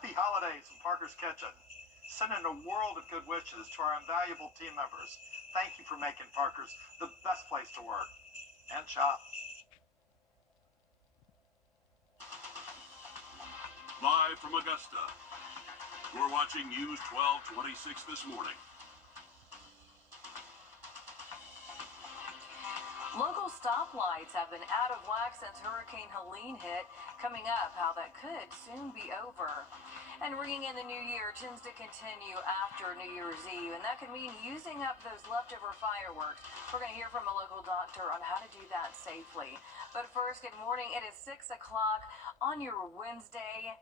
Happy holidays from Parker's Kitchen. Sending a world of good wishes to our invaluable team members. Thank you for making Parker's the best place to work and shop. Live from Augusta, you're watching News 1226 this morning. Local stoplights have been out of whack since Hurricane Helene hit. Coming up, how that could soon be over. And ringing in the new year tends to continue after New Year's Eve, and that could mean using up those leftover fireworks. We're going to hear from a local doctor on how to do that safely. But first, good morning. It is 6 o'clock on your Wednesday.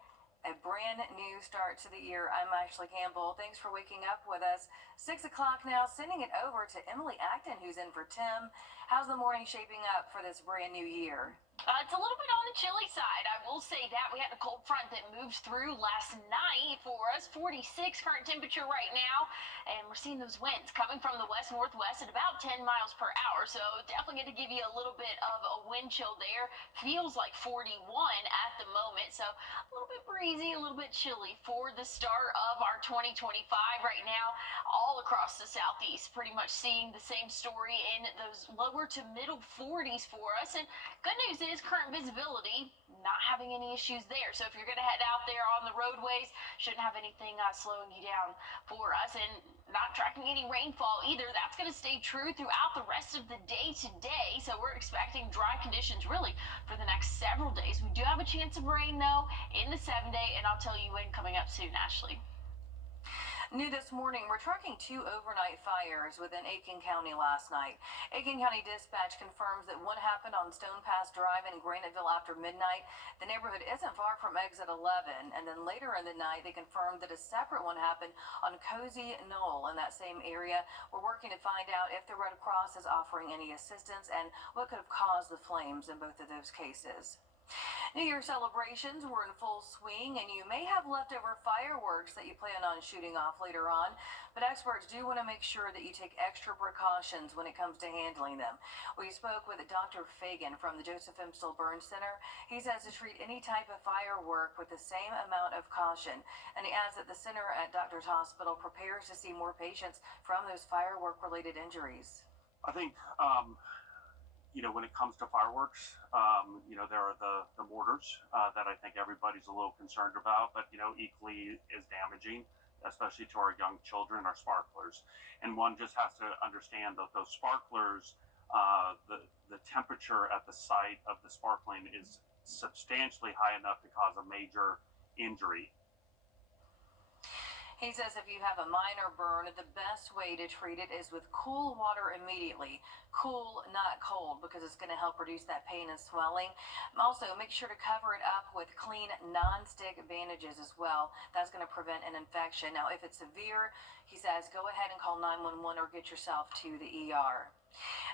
A brand new start to the year. I'm Ashley Campbell. Thanks for waking up with us. 6 o'clock now, sending it over to Emily Acton, who's in for Tim. How's the morning shaping up for this brand new year? It's a little bit on the chilly side. I will say that. We had a cold front that moved through last night for us. 46 current temperature right now. And we're seeing those winds coming from the west-northwest at about 10 miles per hour. So definitely going to give you a little bit of a wind chill there. Feels like 41 at the moment. So a little bit breezy, a little bit chilly for the start of our 2025 right now. All across the southeast, pretty much seeing the same story in those lower to middle 40s for us. And good news is current visibility, not having any issues there. So if you're going to head out there on the roadways, shouldn't have anything slowing you down for us. And not tracking any rainfall either. That's going to stay true throughout the rest of the day today. So we're expecting dry conditions really for the next several days. We do have a chance of rain though in the 7-day, and I'll tell you when coming up soon, Ashley. New this morning, we're tracking 2 overnight fires within Aiken County last night. Aiken County Dispatch confirms that one happened on Stone Pass Drive in Graniteville after midnight. The neighborhood isn't far from exit 11, and then later in the night, they confirmed that a separate one happened on Cozy Knoll in that same area. We're working to find out if the Red Cross is offering any assistance and what could have caused the flames in both of those cases. New Year celebrations were in full swing, and you may have leftover fireworks that you plan on shooting off later on, but experts do want to make sure that you take extra precautions when it comes to handling them. We spoke with Dr. Fagan from the Joseph M. Still Burns Center. He says to treat any type of firework with the same amount of caution, and he adds that the center at Doctor's Hospital prepares to see more patients from those firework-related injuries. I think when it comes to fireworks, there are the mortars that I think everybody's a little concerned about, but, equally is damaging, especially to our young children, our sparklers. And one just has to understand that those sparklers, the temperature at the site of the sparkling is substantially high enough to cause a major injury. He says if you have a minor burn, the best way to treat it is with cool water immediately. Cool, not cold, because it's going to help reduce that pain and swelling. Also, make sure to cover it up with clean non-stick bandages as well. That's going to prevent an infection. Now, if it's severe, he says go ahead and call 911 or get yourself to the ER.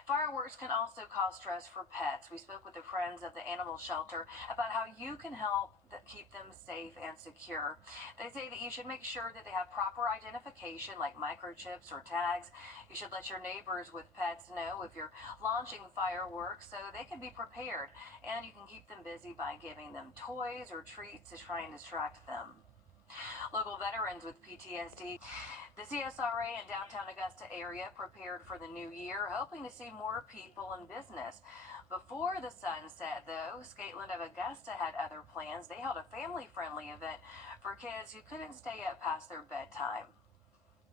Fireworks can also cause stress for pets. We spoke with the Friends of the Animal Shelter about how you can help keep them safe and secure. They say that you should make sure that they have proper identification like microchips or tags. You should let your neighbors with pets know if you're launching fireworks so they can be prepared, and you can keep them busy by giving them toys or treats to try and distract them. Local veterans with PTSD. The CSRA in downtown Augusta area prepared for the new year, hoping to see more people in business. Before the sun set, though, Skateland of Augusta had other plans. They held a family-friendly event for kids who couldn't stay up past their bedtime.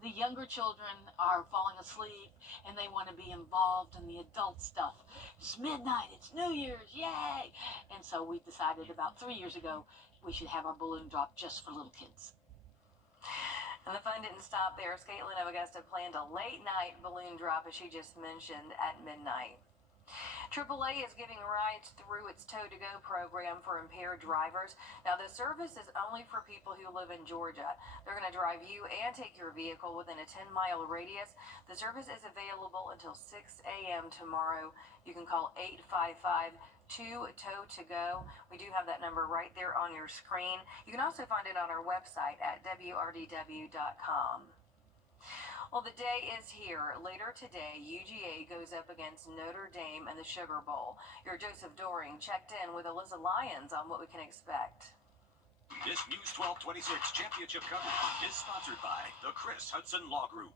The younger children are falling asleep and they want to be involved in the adult stuff. It's midnight, it's New Year's, yay! And so we decided about 3 years ago we should have our balloon drop just for little kids. And the fun didn't stop there. Skateland of Augusta planned a late-night balloon drop, as she just mentioned, at midnight. AAA is giving rides through its Tow-to-Go program for impaired drivers. Now, the service is only for people who live in Georgia. They're going to drive you and take your vehicle within a 10-mile radius. The service is available until 6 a.m. tomorrow. You can call 855-2-TOW-TO-GO. We do have that number right there on your screen. You can also find it on our website at wrdw.com. Well, the day is here. Later today, UGA goes up against Notre Dame in the Sugar Bowl. Your Joseph Doring checked in with Alyssa Lyons on what we can expect. This News 1226 championship coverage is sponsored by the Chris Hudson Law Group.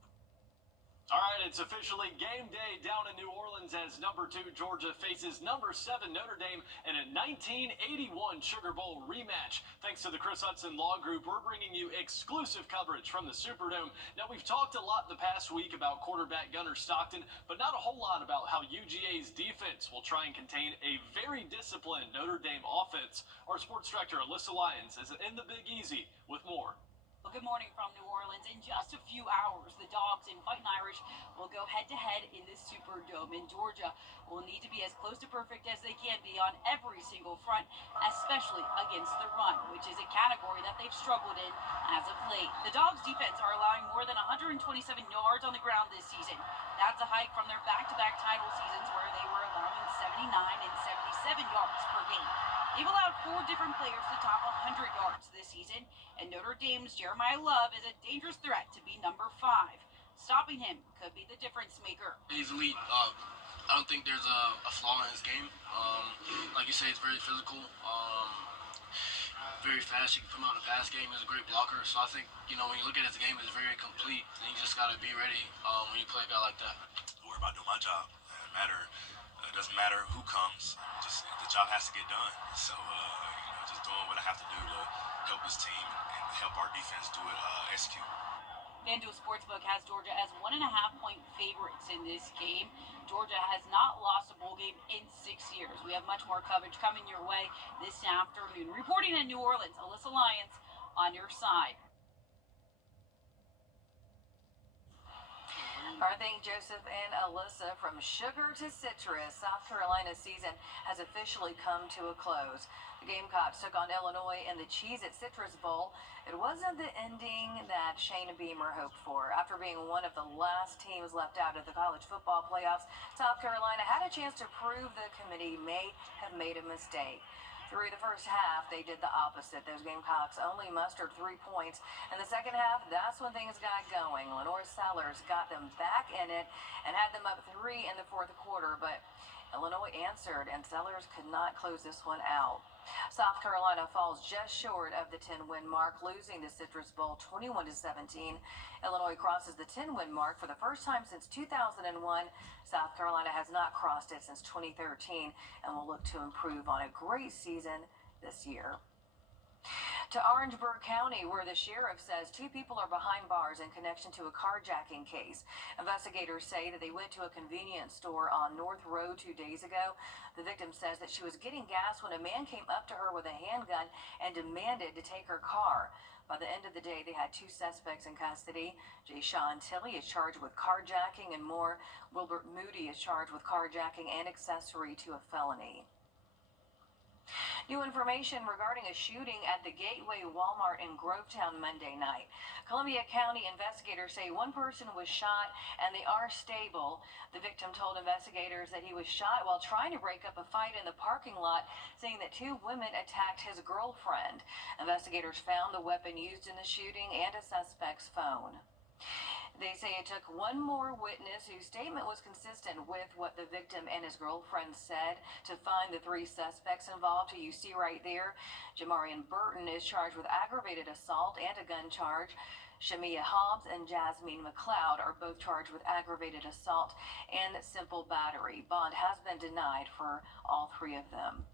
All right, it's officially game day down in New Orleans as number 2 Georgia faces number 7 Notre Dame in a 1981 Sugar Bowl rematch. Thanks to the Chris Hudson Law Group, we're bringing you exclusive coverage from the Superdome. Now, we've talked a lot the past week about quarterback Gunnar Stockton, but not a whole lot about how UGA's defense will try and contain a very disciplined Notre Dame offense. Our sports director, Alyssa Lyons, is in the Big Easy with more. Well, good morning from New Orleans. In just a few hours, the Dogs and Fighting Irish will go head-to-head in the Superdome. In Georgia will need to be as close to perfect as they can be on every single front, especially against the run, which is a category that they've struggled in as of late. The Dogs' defense are allowing more than 127 yards on the ground this season. That's a hike from their back-to-back title seasons where they were allowing 79 and 77 yards per game. They've allowed 4 different players to top 100 yards this season, and Notre Dame's Jeremiah Love is a dangerous threat to be number 5. Stopping him could be the difference maker. He's elite. I don't think there's a flaw in his game. Like you say, he's very physical, very fast. You can put him out in the pass game. He's a great blocker. So I think, when you look at his game, it's very complete. And you just got to be ready when you play a guy like that. Don't worry about doing my job. It doesn't matter who comes. Just the job has to get done. So, just doing what I have to do to help this team and help our defense do it, execute. FanDuel Sportsbook has Georgia as 1.5-point favorites in this game. Georgia has not lost a bowl game in 6 years. We have much more coverage coming your way this afternoon. Reporting in New Orleans, Alyssa Lyons on your side. Our thank Joseph and Alyssa. From sugar to citrus, South Carolina's season has officially come to a close. The Gamecocks took on Illinois in the Cheez-It Citrus Bowl. It wasn't the ending that Shayna Beamer hoped for. After being one of the last teams left out of the college football playoffs, South Carolina had a chance to prove the committee may have made a mistake. Through the first half, they did the opposite. Those Gamecocks only mustered 3 points. In the second half, that's when things got going. Lenore Sellers got them back in it and had them up 3 in the fourth quarter, but Illinois answered, and Sellers could not close this one out. South Carolina falls just short of the 10-win mark, losing the Citrus Bowl 21-17. Illinois crosses the 10-win mark for the first time since 2001. South Carolina has not crossed it since 2013 and will look to improve on a great season this year. To Orangeburg County, where the sheriff says 2 people are behind bars in connection to a carjacking case. Investigators say that they went to a convenience store on North Road 2 days ago. The victim says that she was getting gas when a man came up to her with a handgun and demanded to take her car. By the end of the day, they had 2 suspects in custody. Jay Sean Tilley is charged with carjacking and more. Wilbert Moody is charged with carjacking and accessory to a felony. New information regarding a shooting at the Gateway Walmart in Grovetown Monday night. Columbia County investigators say 1 person was shot and they are stable. The victim told investigators that he was shot while trying to break up a fight in the parking lot, saying that 2 women attacked his girlfriend. Investigators found the weapon used in the shooting and a suspect's phone. They say it took 1 more witness whose statement was consistent with what the victim and his girlfriend said to find the 3 suspects involved, who you see right there. Jamarian Burton is charged with aggravated assault and a gun charge. Shamia Hobbs and Jasmine McLeod are both charged with aggravated assault and simple battery. Bond has been denied for all 3 of them.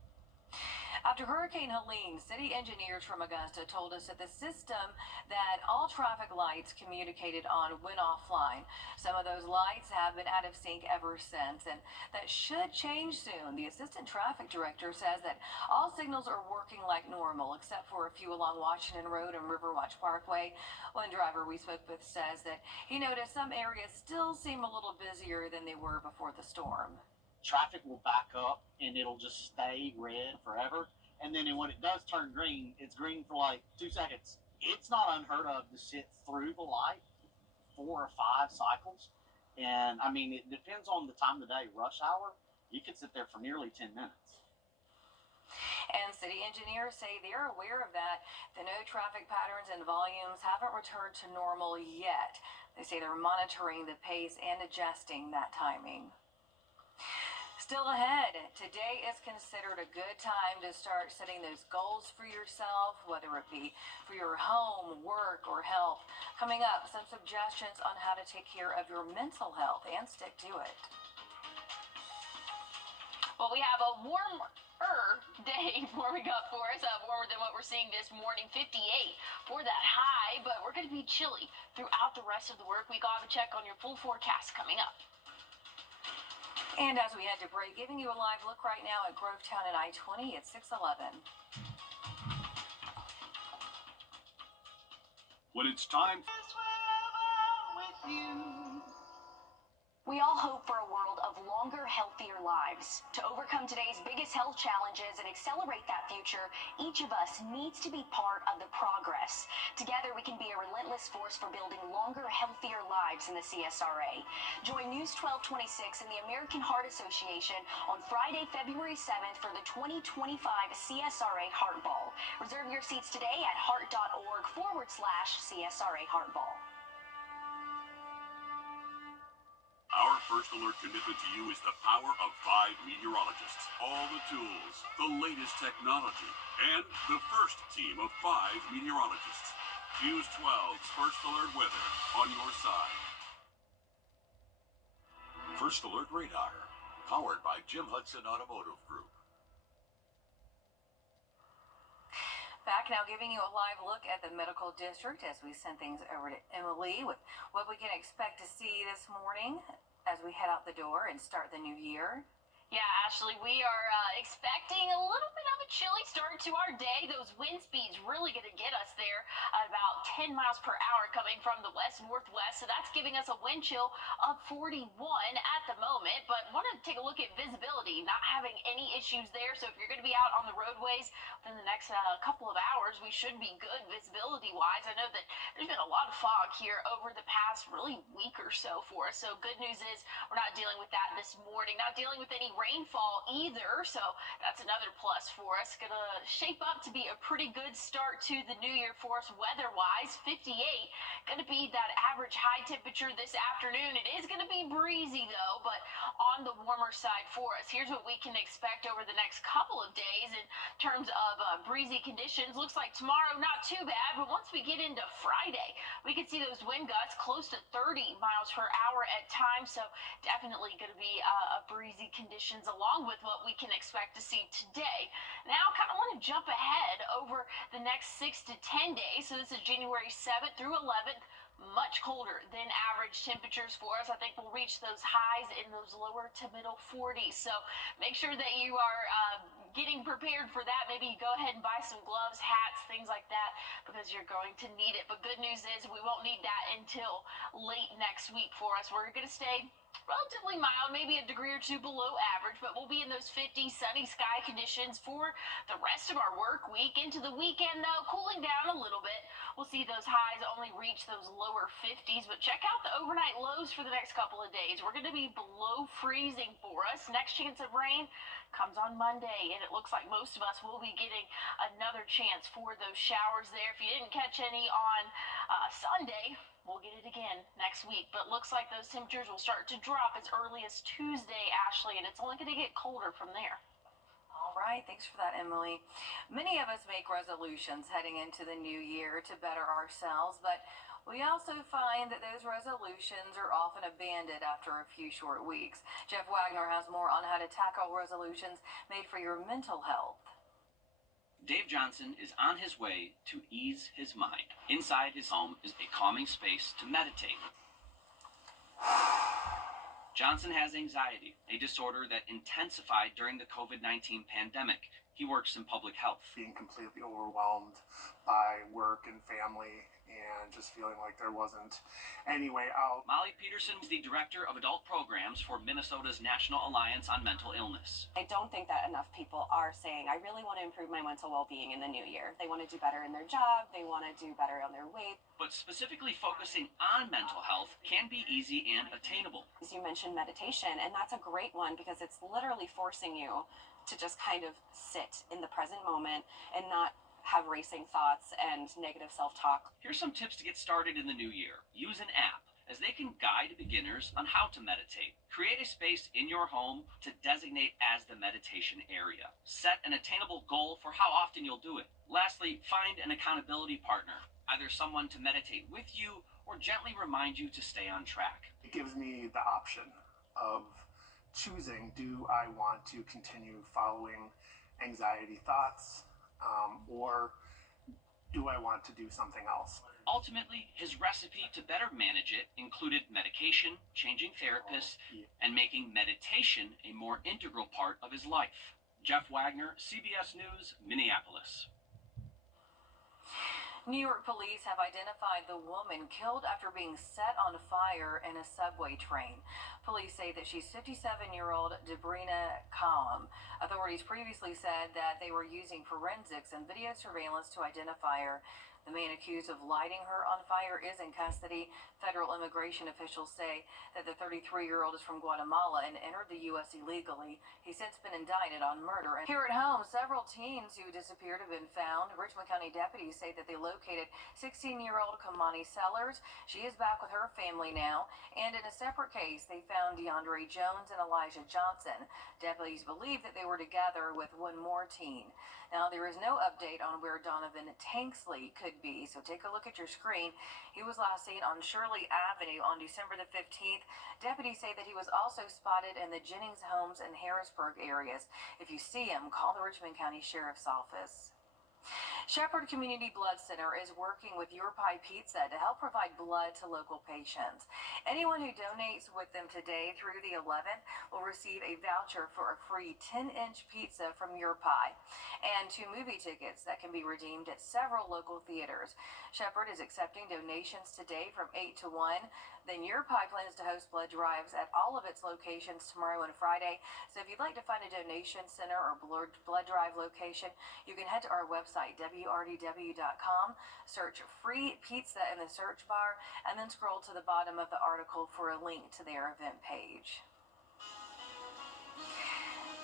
After Hurricane Helene, city engineers from Augusta told us that the system that all traffic lights communicated on went offline. Some of those lights have been out of sync ever since, and that should change soon. The assistant traffic director says that all signals are working like normal, except for a few along Washington Road and Riverwatch Parkway. One driver we spoke with says that he noticed some areas still seem a little busier than they were before the storm. Traffic will back up and it'll just stay red forever. And then when it does turn green, it's green for like 2 seconds. It's not unheard of to sit through the light 4 or 5 cycles. And I mean, it depends on the time of the day. Rush hour, you could sit there for nearly 10 minutes. And city engineers say they're aware of that. The no traffic patterns and volumes haven't returned to normal yet. They say they're monitoring the pace and adjusting that timing. Still ahead, today is considered a good time to start setting those goals for yourself, whether it be for your home, work, or health. Coming up, some suggestions on how to take care of your mental health and stick to it. Well, we have a warmer day warming up for us, warmer than what we're seeing this morning, 58 for that high, but we're going to be chilly throughout the rest of the work week. I'll have a check on your full forecast coming up. And as we head to break, giving you a live look right now at Grovetown and I-20 at 611. When it's time. We all hope for a world of longer, healthier lives. To overcome today's biggest health challenges and accelerate that future, each of us needs to be part of the progress. Together, we can be a relentless force for building longer, healthier lives in the CSRA. Join News 1226 and the American Heart Association on Friday, February 7th for the 2025 CSRA Heart Ball. Reserve your seats today at heart.org/CSRA Heart Ball. Our first alert commitment to you is the power of 5 meteorologists. All the tools, the latest technology, and the first team of 5 meteorologists. News 12's First Alert Weather on your side. First Alert Radar, powered by Jim Hudson Automotive Group. Back now, giving you a live look at the medical district as we send things over to Emily with what we can expect to see this morning as we head out the door and start the new year. Yeah, Ashley, we are expecting a little bit of a chilly start to our day. Those wind speeds really going to get us there at about 10 miles per hour coming from the west-northwest. So that's giving us a wind chill of 41 at the moment. But want to take a look at visibility, not having any issues there. So if you're going to be out on the roadways within the next couple of hours, we should be good visibility-wise. I know that there's been a lot of fog here over the past really week or so for us. So good news is we're not dealing with that this morning, not dealing with any rainfall either, so that's another plus for us. Gonna shape up to be a pretty good start to the new year for us weather-wise. 58 gonna be that average high temperature this afternoon. It is gonna be breezy though, but on the warmer side for us. Here's what we can expect over the next couple of days in terms of breezy conditions. Looks like tomorrow not too bad, but once we get into Friday, we can see those wind gusts close to 30 miles per hour at times, so definitely gonna be a breezy condition along with what we can expect to see today. Now, kind of want to jump ahead over the next 6 to 10 days. So this is January 7th through 11th. Much colder than average temperatures for us. I think we'll reach those highs in those lower to middle 40s. So make sure that you are getting prepared for that. Maybe go ahead and buy some gloves, hats, things like that, because you're going to need it. But good news is we won't need that until late next week for us. We're going to stay relatively mild, maybe a degree or two below average, but we'll be in those 50 sunny sky conditions for the rest of our work week. Into the weekend, though, cooling down a little bit. We'll see those highs only reach those lower 50s, but check out the overnight lows for the next couple of days. We're going to be below freezing for us. Next chance of rain comes on Monday, and it looks like most of us will be getting another chance for those showers there. If you didn't catch any on Sunday, we'll get it again next week, but looks like those temperatures will start to drop as early as Tuesday, Ashley, and it's only going to get colder from there. All right, thanks for that, Emily. Many of us make resolutions heading into the new year to better ourselves, but we also find that those resolutions are often abandoned after a few short weeks. Jeff Wagner has more on how to tackle resolutions made for your mental health. Dave Johnson is on his way to ease his mind. Inside his home is a calming space to meditate. Johnson has anxiety, a disorder that intensified during the COVID-19 pandemic. He works in public health. Being completely overwhelmed by work and family and just feeling like there wasn't any way out. Molly Peterson is the director of adult programs for Minnesota's National Alliance on Mental Illness. I don't think that enough people are saying, I really want to improve my mental well-being in the new year. They want to do better in their job. They want to do better on their weight. But specifically focusing on mental health can be easy and attainable. As you mentioned, meditation, and that's a great one because it's literally forcing you to just kind of sit in the present moment and not have racing thoughts and negative self-talk. Here's some tips to get started in the new year. Use an app. as they can guide beginners on how to meditate. Create a space in your home to designate as the meditation area. Set an attainable goal for how often you'll do it. Lastly, find an accountability partner, either someone to meditate with you or gently remind you to stay on track. It gives me the option of choosing, do I want to continue following anxiety thoughts, or do I want to do something else? Ultimately, his recipe to better manage it included medication, changing therapists, and making meditation a more integral part of his life. Jeff Wagner, CBS News, Minneapolis. New York police have identified the woman killed after being set on fire in a subway train. Police say that she's 57-year-old Debrina Kaum. Authorities previously said that they were using forensics and video surveillance to identify her. The man accused of lighting her on fire is in custody. Federal immigration officials say that the 33-year-old is from Guatemala and entered the U.S. illegally. He's since been indicted on murder. And here at home, several teens who disappeared have been found. Richmond County deputies say that they located 16-year-old Kamani Sellers. She is back with her family now. And in a separate case, they found DeAndre Jones and Elijah Johnson. Deputies believe that they were together with one more teen. Now, there is no update on where Donovan Tanksley could be, so take a look at your screen. He was last seen on Shirley Avenue on December the 15th. Deputies say that he was also spotted in the Jennings Homes and Harrisburg areas. If you see him, call the Richmond County Sheriff's Office. Shepherd Community Blood Center is working with Your Pie Pizza to help provide blood to local patients. Anyone who donates with them today through the 11th will receive a voucher for a free 10-inch pizza from Your Pie and 2 movie tickets that can be redeemed at several local theaters. Shepherd is accepting donations today from 8 to 1. Then Your Pie plans to host blood drives at all of its locations tomorrow and Friday. So if you'd like to find a donation center or blood drive location, you can head to our website, Wrdw.com, search free pizza in the search bar, and then scroll to the bottom of the article for a link to their event page.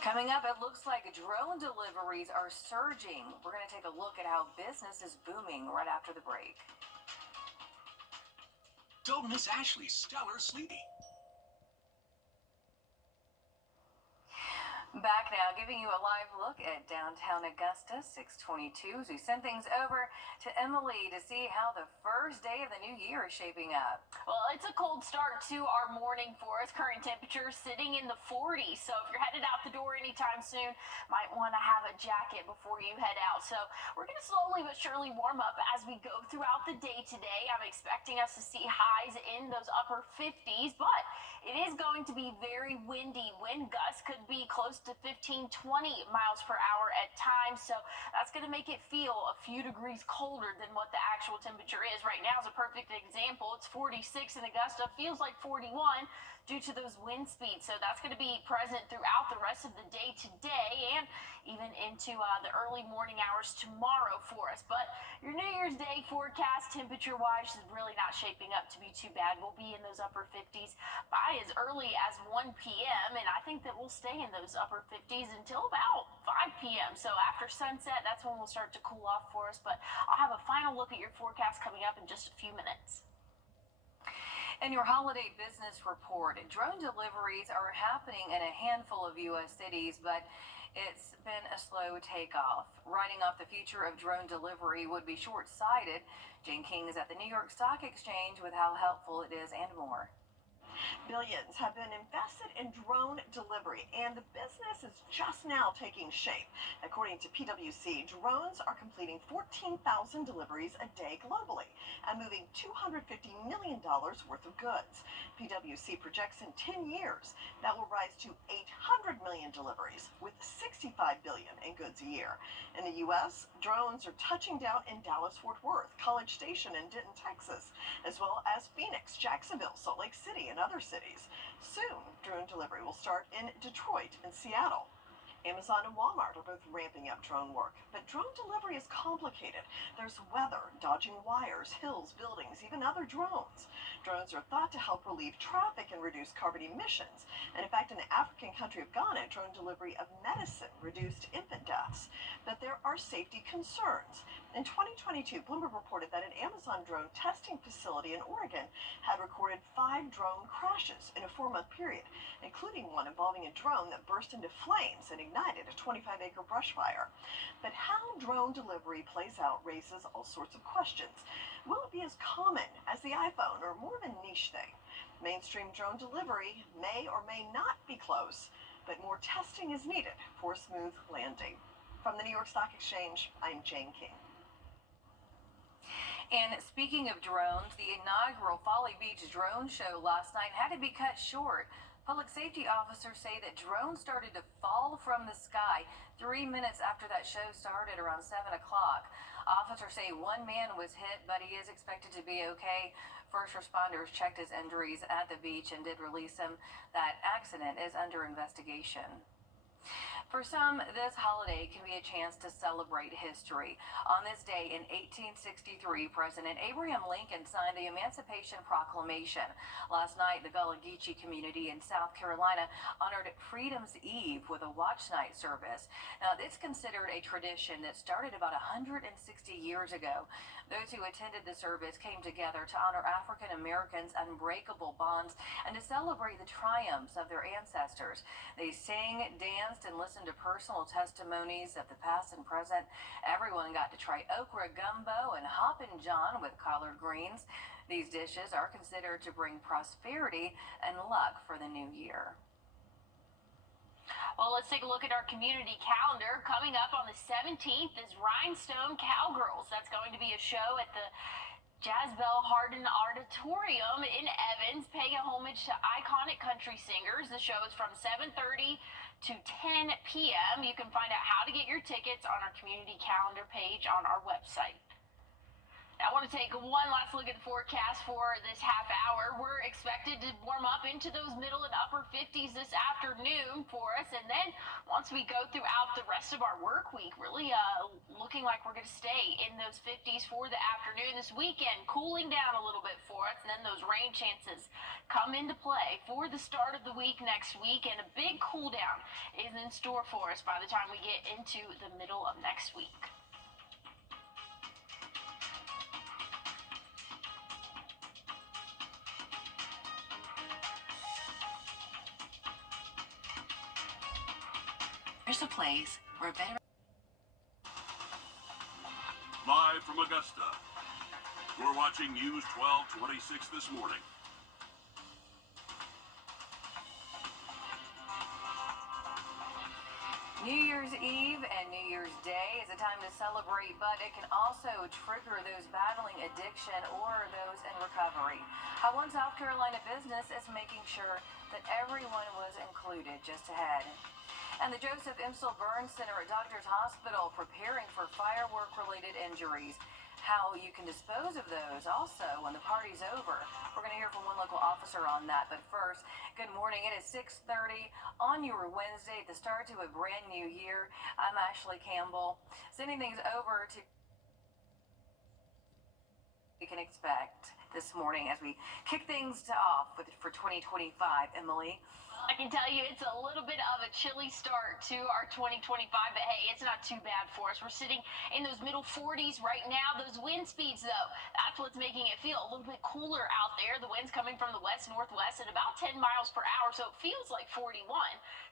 Coming up, it looks like drone deliveries are surging. We're going to take a look at how business is booming right after the break. Don't miss Ashley's stellar sleepy. Back now, giving you a live look at downtown Augusta, 622, as we send things over to Emily to see how the first day of the new year is shaping up. Well, it's a cold start to our morning for us. Current temperature sitting in the 40s. So if you're headed out the door anytime soon, might want to have a jacket before you head out. So we're going to slowly but surely warm up as we go throughout the day today. I'm expecting us to see highs in those upper 50s, but it is going to be very windy. Wind gusts could be close to 15, 20 miles per hour at times. So that's going to make it feel a few degrees colder than what the actual temperature is. Right now is a perfect example. It's 46 in Augusta, feels like 41 due to those wind speeds. So that's going to be present throughout the rest of the day today and even into the early morning hours tomorrow for us. But your New Year's Day forecast temperature-wise is really not shaping up to be too bad. We'll be in those upper 50s by as early as 1 p.m. and I think that we'll stay in those upper 50s until about 5 p.m. So after sunset, that's when we'll start to cool off for us. But I'll have a final look at your forecast coming up in just a few minutes. In your holiday business report, drone deliveries are happening in a handful of U.S. cities, but it's been a slow takeoff. Writing off the future of drone delivery would be short-sighted. Jane King is at the New York Stock Exchange with how helpful it is and more. Billions have been invested in drone delivery, and the business is just now taking shape. According to PwC, drones are completing 14,000 deliveries a day globally and moving $250 million worth of goods. PwC projects in 10 years that will rise to 800 million deliveries with 65 billion in goods a year. In the U.S., drones are touching down in Dallas-Fort Worth, College Station in Denton, Texas, as well as Phoenix, Jacksonville, Salt Lake City, and other cities. Soon, drone delivery will start in Detroit and Seattle. Amazon and Walmart are both ramping up drone work, but drone delivery is complicated. There's weather, dodging wires, hills, buildings, even other drones. Drones are thought to help relieve traffic and reduce carbon emissions. And in fact, in the African country of Ghana, drone delivery of medicine reduced infant deaths. But there are safety concerns. In 2022, Bloomberg reported that an Amazon drone testing facility in Oregon had recorded 5 drone crashes in a 4-month period, including one involving a drone that burst into flames and ignited a 25-acre brush fire. But how drone delivery plays out raises all sorts of questions. Will it be as common as the iPhone or more of a niche thing? Mainstream drone delivery may or may not be close, but more testing is needed for a smooth landing. From the New York Stock Exchange, I'm Jane King. And speaking of drones, the inaugural Folly Beach drone show last night had to be cut short. Public safety officers say that drones started to fall from the sky 3 minutes after that show started around 7 o'clock. Officers say one man was hit, but he is expected to be okay. First responders checked his injuries at the beach and did release him. That accident is under investigation. For some, this holiday can be a chance to celebrate history. On this day in 1863, President Abraham Lincoln signed the Emancipation Proclamation. Last night, the Gullah Geechee community in South Carolina honored Freedom's Eve with a watch night service. Now, it's considered a tradition that started about 160 years ago. Those who attended the service came together to honor African Americans' unbreakable bonds and to celebrate the triumphs of their ancestors. They sang, danced, and listened to personal testimonies of the past and present. Everyone got to try okra gumbo and hoppin' john with collard greens. These dishes are considered to bring prosperity and luck for the new year. Well, let's take a look at our community calendar. Coming up on the 17th is Rhinestone Cowgirls. That's going to be a show at the Jazz Bell Hardin Auditorium in Evans, paying homage to iconic country singers. The show is from 7:30 to 10 p.m. You can find out how to get your tickets on our community calendar page on our website. I want to take one last look at the forecast for this half hour. We're expected to warm up into those middle and upper 50s this afternoon for us. And then once we go throughout the rest of our work week, really looking like we're going to stay in those 50s for the afternoon. This weekend, cooling down a little bit for us. And then those rain chances come into play for the start of the week next week. And a big cool down is in store for us by the time we get into the middle of next week. There's a place where veterans... Live from Augusta, you're watching News 1226 this morning. New Year's Eve and New Year's Day is a time to celebrate, but it can also trigger those battling addiction or those in recovery. How one South Carolina business is making sure that everyone was included just ahead. And the Joseph Imsel Burns Center at Doctors Hospital preparing for firework-related injuries. How you can dispose of those also when the party's over. We're going to hear from one local officer on that. But first, good morning. It is 6:30 on your Wednesday at the start to a brand new year. I'm Ashley Campbell. Sending things over to you can expect this morning as we kick things off for 2025. Emily. I can tell you it's a little bit of a chilly start to our 2025, but hey, it's not too bad for us. We're sitting in those middle 40s right now. Those wind speeds, though, that's what's making it feel a little bit cooler out there. The wind's coming from the west-northwest at about 10 miles per hour, so it feels like 41.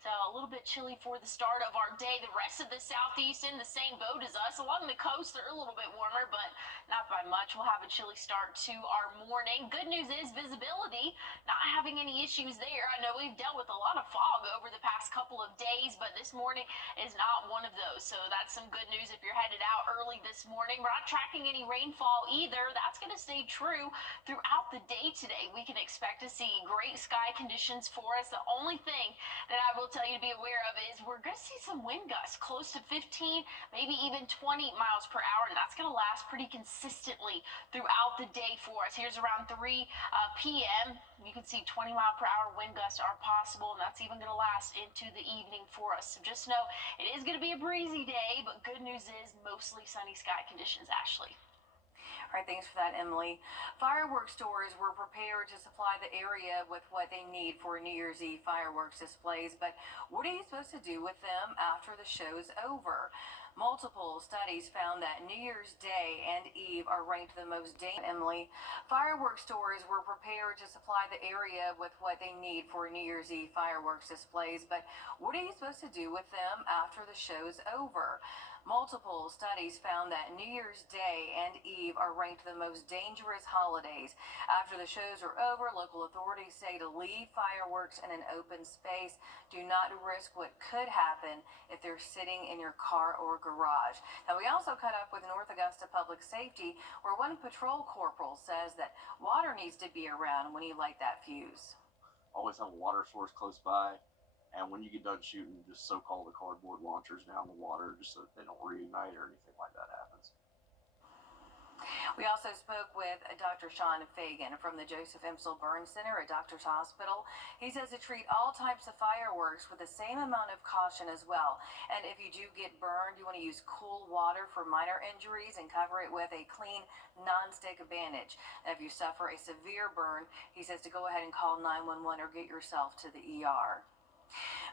So a little bit chilly for the start of our day. The rest of the southeast in the same boat as us. Along the coast, they're a little bit warmer, but not by much. We'll have a chilly start to our morning. Good news is visibility, not having any issues there. I know we've dealt with a lot of fog over the past couple of days, but this morning is not one of those. So that's some good news if you're headed out early this morning. We're not tracking any rainfall either. That's going to stay true throughout the day today. We can expect to see great sky conditions for us. The only thing that I will tell you to be aware of is we're going to see some wind gusts close to 15, maybe even 20 miles per hour, and that's going to last pretty consistently throughout the day for us. Here's around 3 p.m. You can see 20-mile-per-hour wind gusts are possible, and that's even going to last into the evening for us. So just know it is going to be a breezy day, but good news is mostly sunny sky conditions, Ashley. All right, thanks for that, Emily. Fireworks stores were prepared to supply the area with what they need for New Year's Eve fireworks displays, but what are you supposed to do with them after the show's over? Multiple studies found that New Year's Day and Eve are ranked the most dangerous. Emily, fireworks stores were prepared to supply the area with what they need for New Year's Eve fireworks displays, but what are you supposed to do with them after the show's over? Multiple studies found that New Year's Day and Eve are ranked the most dangerous holidays. After the shows are over, local authorities say to leave fireworks in an open space. Do not risk what could happen if they're sitting in your car or garage. Now, we also caught up with North Augusta Public Safety, where one patrol corporal says that water needs to be around when you light that fuse. Always have a water source close by. And when you get done shooting, just soak all the cardboard launchers down in the water just so that they don't reignite or anything like that happens. We also spoke with Dr. Sean Fagan from the Joseph Emsel Burn Center at Doctors Hospital. He says to treat all types of fireworks with the same amount of caution as well. And if you do get burned, you want to use cool water for minor injuries and cover it with a clean non-stick bandage. And if you suffer a severe burn, he says to go ahead and call 911 or get yourself to the ER.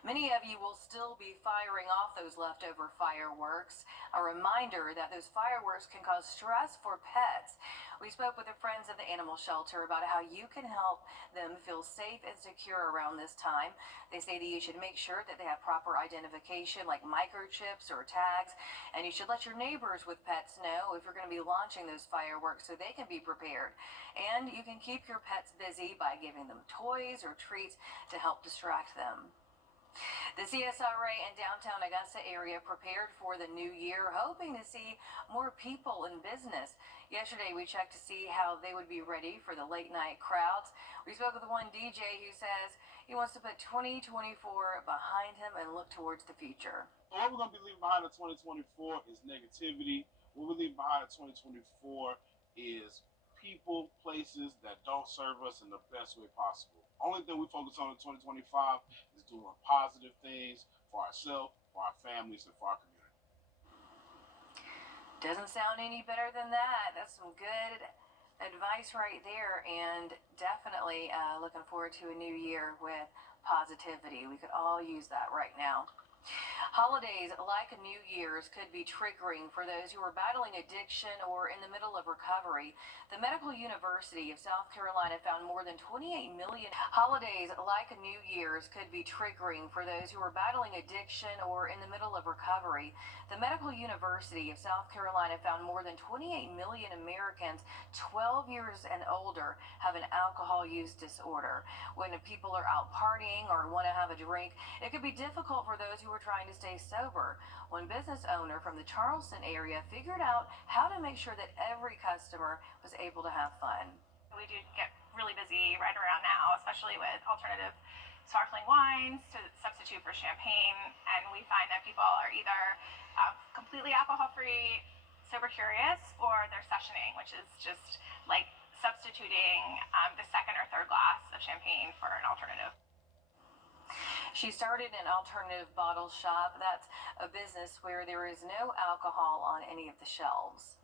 Many of you will still be firing off those leftover fireworks. A reminder that those fireworks can cause stress for pets. We spoke with the Friends of the Animal Shelter about how you can help them feel safe and secure around this time. They say that you should make sure that they have proper identification like microchips or tags, and you should let your neighbors with pets know if you're going to be launching those fireworks so they can be prepared. And you can keep your pets busy by giving them toys or treats to help distract them. The CSRA in downtown Augusta area prepared for the new year, hoping to see more people in business. Yesterday, we checked to see how they would be ready for the late night crowds. We spoke with one DJ who says he wants to put 2024 behind him and look towards the future. What we're going to be leaving behind in 2024 is negativity. What we're leaving behind in 2024 is people, places that don't serve us in the best way possible. Only thing we focus on in 2025 is doing positive things for ourselves, for our families, and for our community. Doesn't sound any better than that. That's some good advice right there, and definitely looking forward to a new year with positivity. We could all use that right now. Holidays like New Year's could be triggering for those who are battling addiction or in the middle of recovery. The Medical University of South Carolina found more than 28 million holidays like New Year's could be triggering for those who are battling addiction or in the middle of recovery. The Medical University of South Carolina found more than 28 million Americans 12 years and older have an alcohol use disorder. When people are out partying or want to have a drink, it could be difficult for those who are trying to stay sober. One business owner from the Charleston area figured out how to make sure that every customer was able to have fun. We do get really busy right around now, especially with alternative sparkling wines to substitute for champagne, and we find that people are either completely alcohol-free, sober curious, or they're sessioning, which is just like substituting the second or third glass of champagne for an alternative. She started an alternative bottle shop. That's a business where there is no alcohol on any of the shelves.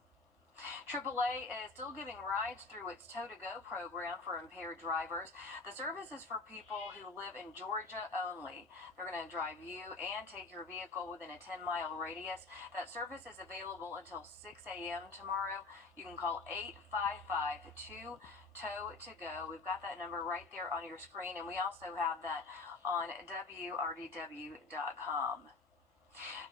AAA is still giving rides through its Tow-to-Go program for impaired drivers. The service is for people who live in Georgia only. They're going to drive you and take your vehicle within a 10-mile radius. That service is available until 6 a.m. tomorrow. You can call 855-2-TOW-TO-GO. We've got that number right there on your screen, and we also have that on Wrdw.com.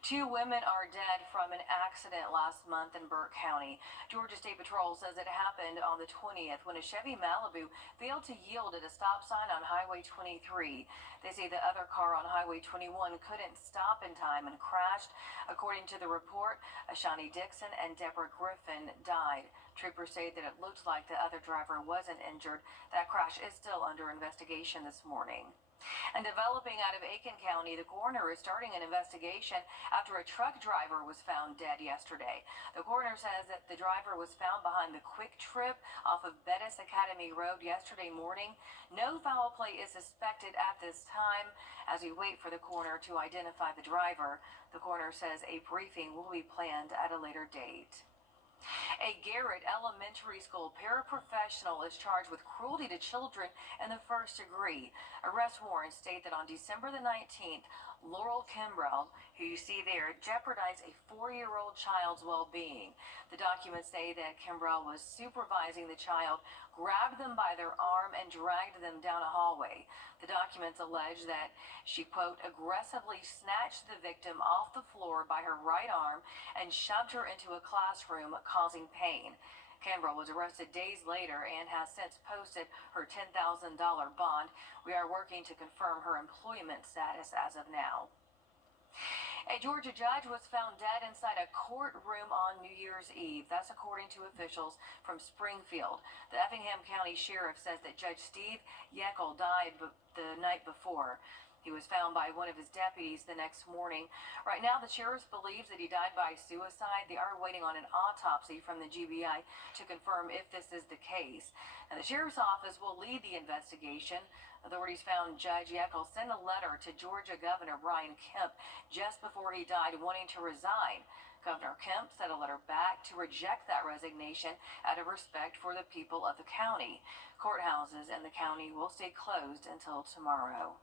2 women are dead from an accident last month in Burke County. Georgia State Patrol says it happened on the 20th when a Chevy Malibu failed to yield at a stop sign on Highway 23. They say the other car on Highway 21 couldn't stop in time and crashed. According to the report, Ashani Dixon and Deborah Griffin died. Troopers say that it looked like the other driver wasn't injured. That crash is still under investigation this morning. And developing out of Aiken County, the coroner is starting an investigation after a truck driver was found dead yesterday. The coroner says that the driver was found behind the Quick Trip off of Bettis Academy Road yesterday morning. No foul play is suspected at this time. As we wait for the coroner to identify the driver, the coroner says a briefing will be planned at a later date. A Garrett Elementary School paraprofessional is charged with cruelty to children in the first degree. Arrest warrants state that on December the 19th, Laurel Kimbrell, who you see there, jeopardized a 4-year-old child's well-being. The documents say that Kimbrell was supervising the child, grabbed them by their arm, and dragged them down a hallway. The documents allege that she, quote, aggressively snatched the victim off the floor by her right arm and shoved her into a classroom, causing pain. Kimbrell was arrested days later and has since posted her $10,000 bond. We are working to confirm her employment status as of now. A Georgia judge was found dead inside a courtroom on New Year's Eve. That's according to officials from Springfield. The Effingham County Sheriff says that Judge Steve Yeckel died the night before. He was found by one of his deputies the next morning. Right now, the sheriff believes that he died by suicide. They are waiting on an autopsy from the GBI to confirm if this is the case. And the sheriff's office will lead the investigation. Authorities found Judge Yeckel sent a letter to Georgia Governor Brian Kemp just before he died, wanting to resign. Governor Kemp sent a letter back to reject that resignation out of respect for the people of the county. Courthouses in the county will stay closed until tomorrow.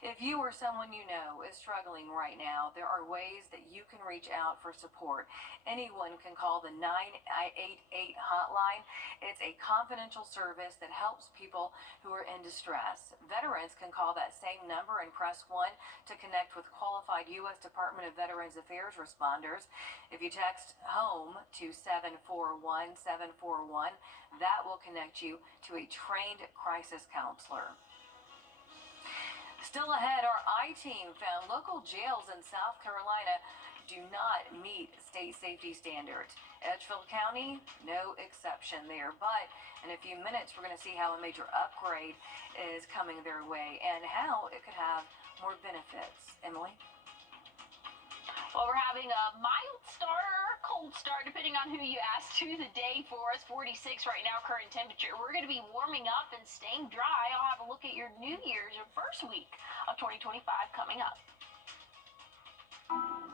If you or someone you know is struggling right now, there are ways that you can reach out for support. Anyone can call the 988 hotline. It's a confidential service that helps people who are in distress. Veterans can call that same number and press 1 to connect with qualified U.S. Department of Veterans Affairs responders. If you text HOME to 741-741, that will connect you to a trained crisis counselor. Still ahead, our I-team found local jails in South Carolina do not meet state safety standards. Edgefield County, no exception there. But in a few minutes, we're going to see how a major upgrade is coming their way and how it could have more benefits. Emily? Well, we're having a mild start or cold start, depending on who you ask, to the day for us. 46 right now, current temperature. We're going to be warming up and staying dry. I'll have a look at your New Year's, your first week of 2025 coming up.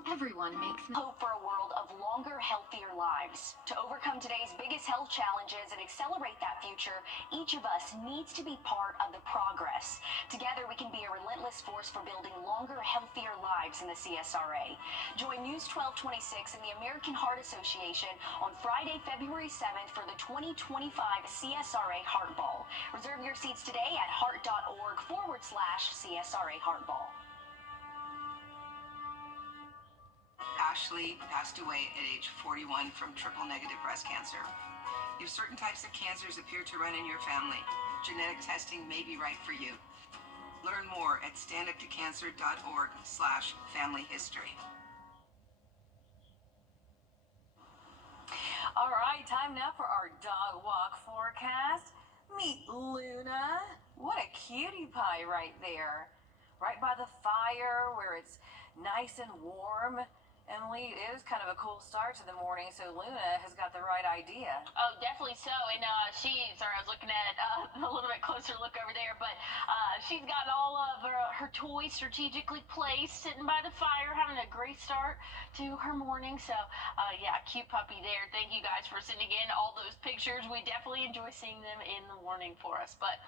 Everyone makes hope for a world of longer, healthier lives. To overcome today's biggest health challenges and accelerate that future, each of us needs to be part of the progress. Together, we can be a relentless force for building longer, healthier lives in the CSRA. Join News 1226 and the American Heart Association on Friday, February 7th for the 2025 CSRA Heart Ball. Reserve your seats today at heart.org/CSRA Heart Ball. Ashley passed away at age 41 from triple-negative breast cancer. If certain types of cancers appear to run in your family, genetic testing may be right for you. Learn more at standuptocancer.org/family-history. All right, time now for our dog walk forecast. Meet Luna. What a cutie pie right there. Right by the fire where it's nice and warm. Emily, it is kind of a cool start to the morning, so Luna has got the right idea. Oh, definitely so. And sorry, I was looking at a little bit closer look over there, but she's got all of her toys strategically placed, sitting by the fire, having a great start to her morning. So, yeah, cute puppy there. Thank you guys for sending in all those pictures. We definitely enjoy seeing them in the morning for us. But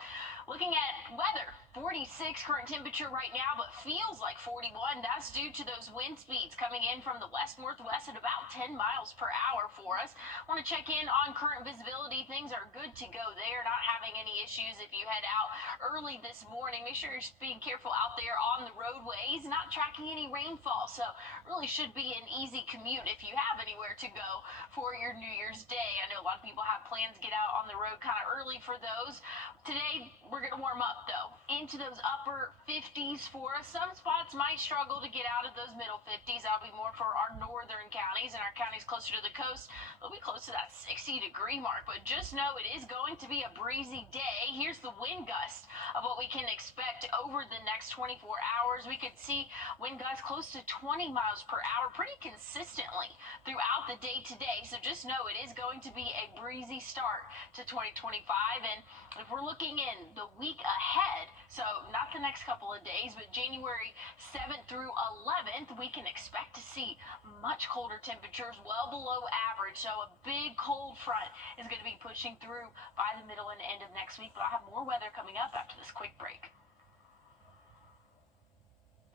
looking at weather, 46 current temperature right now, but feels like 41. That's due to those wind speeds coming in from the west-northwest at about 10 miles per hour for us. Want to check in on current visibility. Things are good to go there. Not having any issues if you head out early this morning. Make sure you're being careful out there on the roadways, not tracking any rainfall. So really should be an easy commute if you have anywhere to go for your New Year's Day. I know a lot of people have plans to get out on the road kind of early for those. Today, we're going to warm up, though, into those upper 50s for us. Some spots might struggle to get out of those middle 50s. That'll be more for our northern counties, and our counties closer to the coast, they'll be close to that 60-degree mark. But just know it is going to be a breezy day. Here's the wind gust of what we can expect over the next 24 hours. We could see wind gusts close to 20 miles per hour pretty consistently throughout the day today. So just know it is going to be a breezy start to 2025. And if we're looking in the week ahead, so not the next couple of days, but January 7th through 11th, we can expect to see much colder temperatures, well below average. So a big cold front is going to be pushing through by the middle and end of next week. But I'll have more weather coming up after this quick break.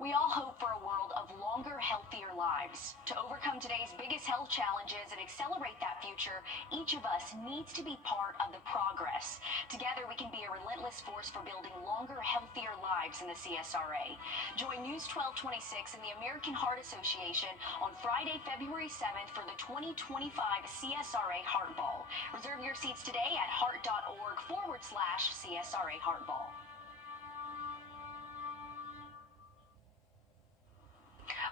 We all hope for a world of longer, healthier lives. To overcome today's biggest health challenges and accelerate that future, each of us needs to be part of the progress. Together, we can be a relentless force for building longer, healthier lives in the CSRA. Join News 1226 and the American Heart Association on Friday, February 7th for the 2025 CSRA Heart Ball. Reserve your seats today at heart.org/CSRA Heart Ball.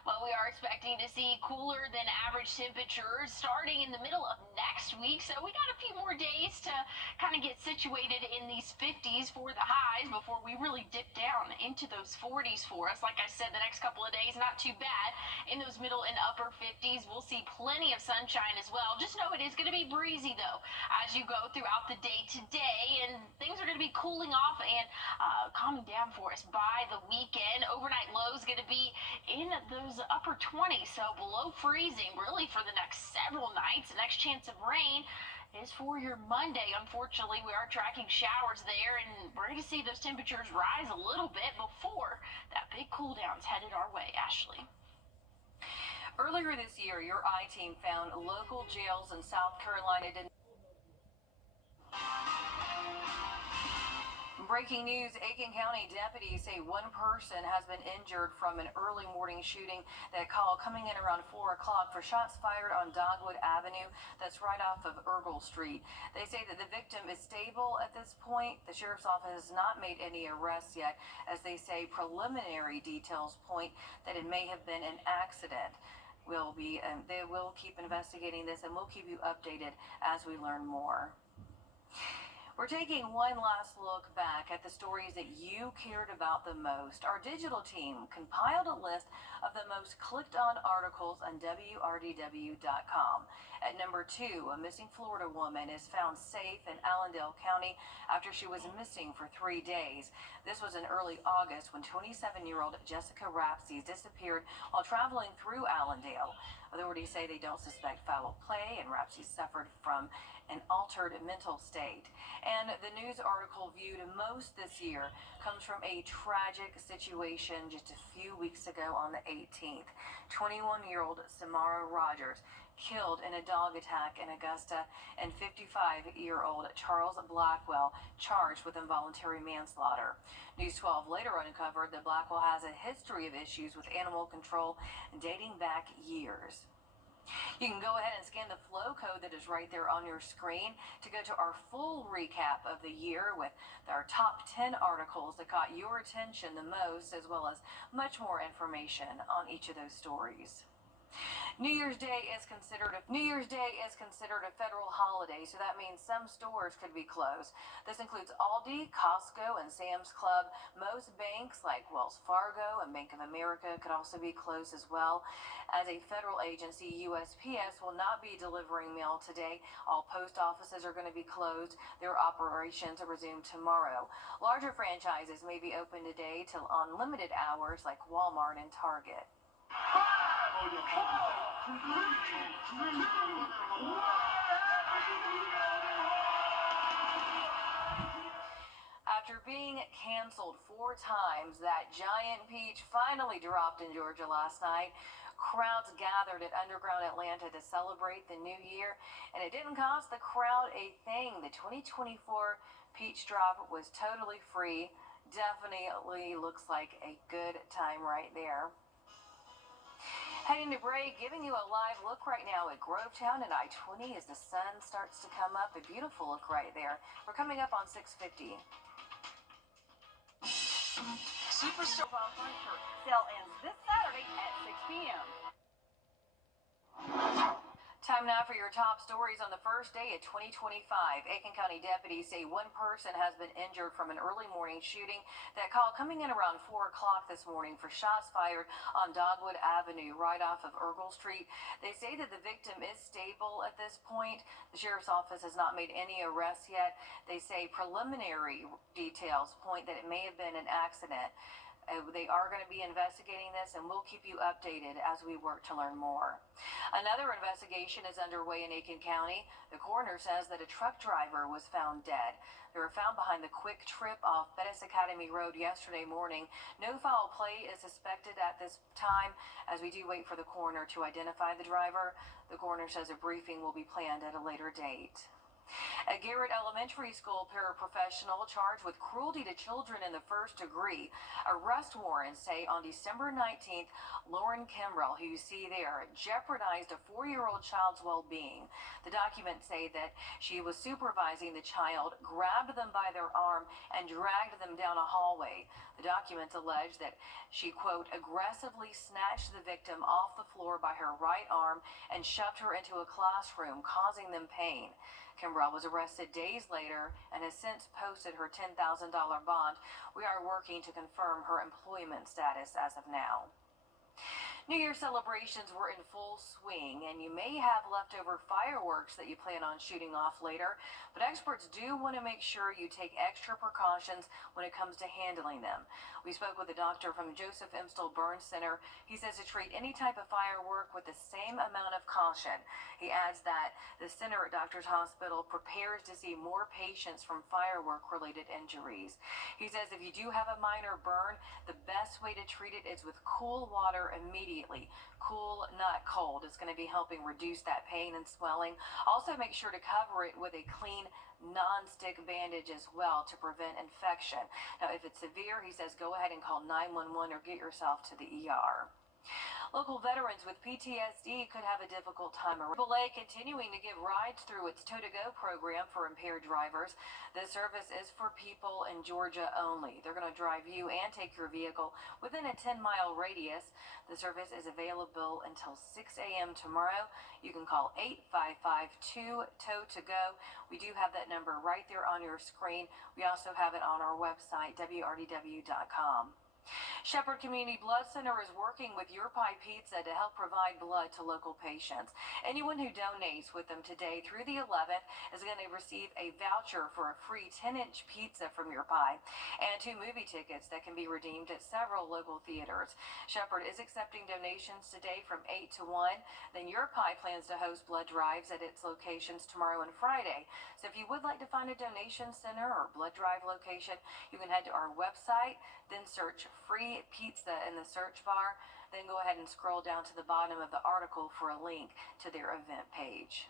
Well, we are expecting to see cooler than average temperatures starting in the middle of next week. So we got a few more days to kind of get situated in these 50s for the highs before we really dip down into those 40s for us. Like I said, the next couple of days, not too bad. In those middle and upper 50s, we'll see plenty of sunshine as well. Just know it is going to be breezy, though, as you go throughout the day today. And things are going to be cooling off and calming down for us by the weekend. Overnight lows going to be in those upper 20s, so below freezing really for the next several nights. The next chance of rain is for your Monday. Unfortunately, we are tracking showers there, and we're going to see those temperatures rise a little bit before that big cool down's headed our way. Ashley. Earlier this year, your I-team found local jails in South Carolina did. Breaking news, Aiken County deputies say one person has been injured from an early morning shooting. That call coming in around 4 o'clock for shots fired on Dogwood Avenue. That's right off of Ergle Street. They say that the victim is stable at this point. The sheriff's office has not made any arrests yet, as they say preliminary details point that it may have been an accident. They will keep investigating this, and we'll keep you updated as we learn more. We're taking one last look back at the stories that you cared about the most. Our digital team compiled a list of the most clicked on articles on Wrdw.com. At number 2, a missing Florida woman is found safe in Allendale County after she was missing for 3 days. This was in early August when 27-year-old Jessica Rapsey disappeared while traveling through Allendale. Authorities say they don't suspect foul play, and Rapsey suffered from an altered mental state. And the news article viewed most this year comes from a tragic situation just a few weeks ago on the 18th. 21-year-old Samara Rogers killed in a dog attack in Augusta, and 55-year-old Charles Blackwell charged with involuntary manslaughter. News 12 later uncovered that Blackwell has a history of issues with animal control dating back years. You can go ahead and scan the flow code that is right there on your screen to go to our full recap of the year with our top 10 articles that caught your attention the most, as well as much more information on each of those stories. New Year's Day is considered a federal holiday, so that means some stores could be closed. This includes Aldi, Costco, and Sam's Club. Most banks like Wells Fargo and Bank of America could also be closed as well. As a federal agency, USPS will not be delivering mail today. All post offices are going to be closed. Their operations resume tomorrow. Larger franchises may be open today till on limited hours like Walmart and Target. After being canceled 4 times, that giant peach finally dropped in Georgia last night. Crowds gathered at Underground Atlanta to celebrate the new year, and it didn't cost the crowd a thing. The 2024 peach drop was totally free. Definitely looks like a good time right there. Heading to break, giving you a live look right now at Grovetown and I-20 as the sun starts to come up. A beautiful look right there. We're coming up on 650. Superstar Frankfurt sale ends this Saturday at 6 p.m. Time now for your top stories on the first day of 2025. Aiken County deputies say one person has been injured from an early morning shooting. That call coming in around 4 o'clock this morning for shots fired on Dogwood Avenue right off of Ergle Street. They say that the victim is stable at this point. The sheriff's office has not made any arrests yet. They say preliminary details point that it may have been an accident. They are going to be investigating this, and we'll keep you updated as we work to learn more. Another investigation is underway in Aiken County. The coroner says that a truck driver was found dead. They were found behind the Quick Trip off Bettis Academy Road yesterday morning. No foul play is suspected at this time, as we do wait for the coroner to identify the driver. The coroner says a briefing will be planned at a later date. A Garrett Elementary School paraprofessional charged with cruelty to children in the first degree. Arrest warrants say on December 19th, Lauren Kimbrell, who you see there, jeopardized a 4-year-old child's well-being. The documents say that she was supervising the child, grabbed them by their arm, and dragged them down a hallway. The documents allege that she, quote, aggressively snatched the victim off the floor by her right arm and shoved her into a classroom, causing them pain. Kimbrell was arrested days later and has since posted her $10,000 bond. We are working to confirm her employment status as of now. New Year celebrations were in full swing, and you may have leftover fireworks that you plan on shooting off later, but experts do want to make sure you take extra precautions when it comes to handling them. We spoke with a doctor from Joseph Imstall Burn Center. He says to treat any type of firework with the same amount of caution. He adds that the center at Doctors Hospital prepares to see more patients from firework-related injuries. He says if you do have a minor burn, the best way to treat it is with cool water immediately. Cool, not cold. It's going to be helping reduce that pain and swelling. Also, make sure to cover it with a clean non-stick bandage as well to prevent infection. Now, if it's severe, he says go ahead and call 911 or get yourself to the ER. Local veterans with PTSD could have a difficult time. AAA continuing to give rides through its Tow-to-Go program for impaired drivers. This service is for people in Georgia only. They're going to drive you and take your vehicle within a 10-mile radius. The service is available until 6 a.m. tomorrow. You can call 855-2-TOW-TO-GO. We do have that number right there on your screen. We also have it on our website, wrdw.com. Shepherd Community Blood Center is working with Your Pie Pizza to help provide blood to local patients. Anyone who donates with them today through the 11th is going to receive a voucher for a free 10-inch pizza from Your Pie and 2 movie tickets that can be redeemed at several local theaters. Shepherd is accepting donations today from 8 to 1. Then Your Pie plans to host blood drives at its locations tomorrow and Friday. So if you would like to find a donation center or blood drive location, you can head to our website, then search free pizza in the search bar, then go ahead and scroll down to the bottom of the article for a link to their event page.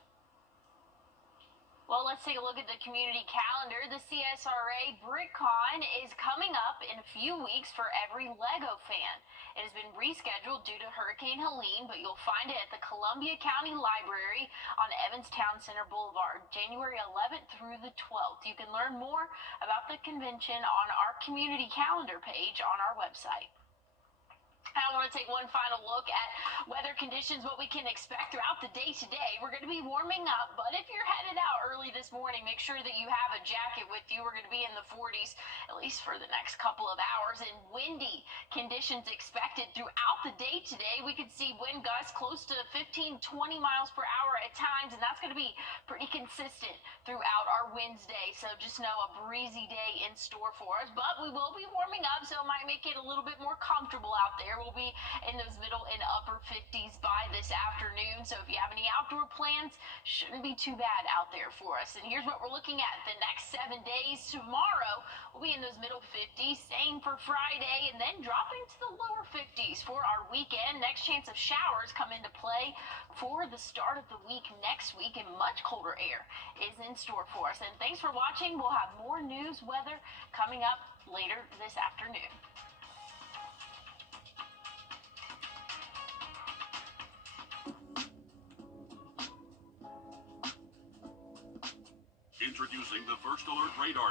Well, let's take a look at the community calendar. The CSRA BrickCon is coming up in a few weeks for every Lego fan. It has been rescheduled due to Hurricane Helene, but you'll find it at the Columbia County Library on Evans Town Center Boulevard, January 11th through the 12th. You can learn more about the convention on our community calendar page on our website. I want to take one final look at weather conditions, what we can expect throughout the day today. We're going to be warming up, but if you're headed out early this morning, make sure that you have a jacket with you. We're going to be in the 40s, at least for the next couple of hours, and windy conditions expected throughout the day today. We could see wind gusts close to 15, 20 miles per hour at times, and that's going to be pretty consistent throughout our Wednesday. So just know a breezy day in store for us, but we will be warming up, so it might make it a little bit more comfortable out there will be in those middle and upper 50s by this afternoon. So if you have any outdoor plans, shouldn't be too bad out there for us. And here's what we're looking at the next 7 days. Tomorrow we'll be in those middle 50s, same for Friday, and then dropping to the lower 50s for our weekend. Next chance of showers come into play for the start of the week next week, and much colder air is in store for us. And thanks for watching. We'll have more news, weather coming up later this afternoon. Introducing the First Alert Radar.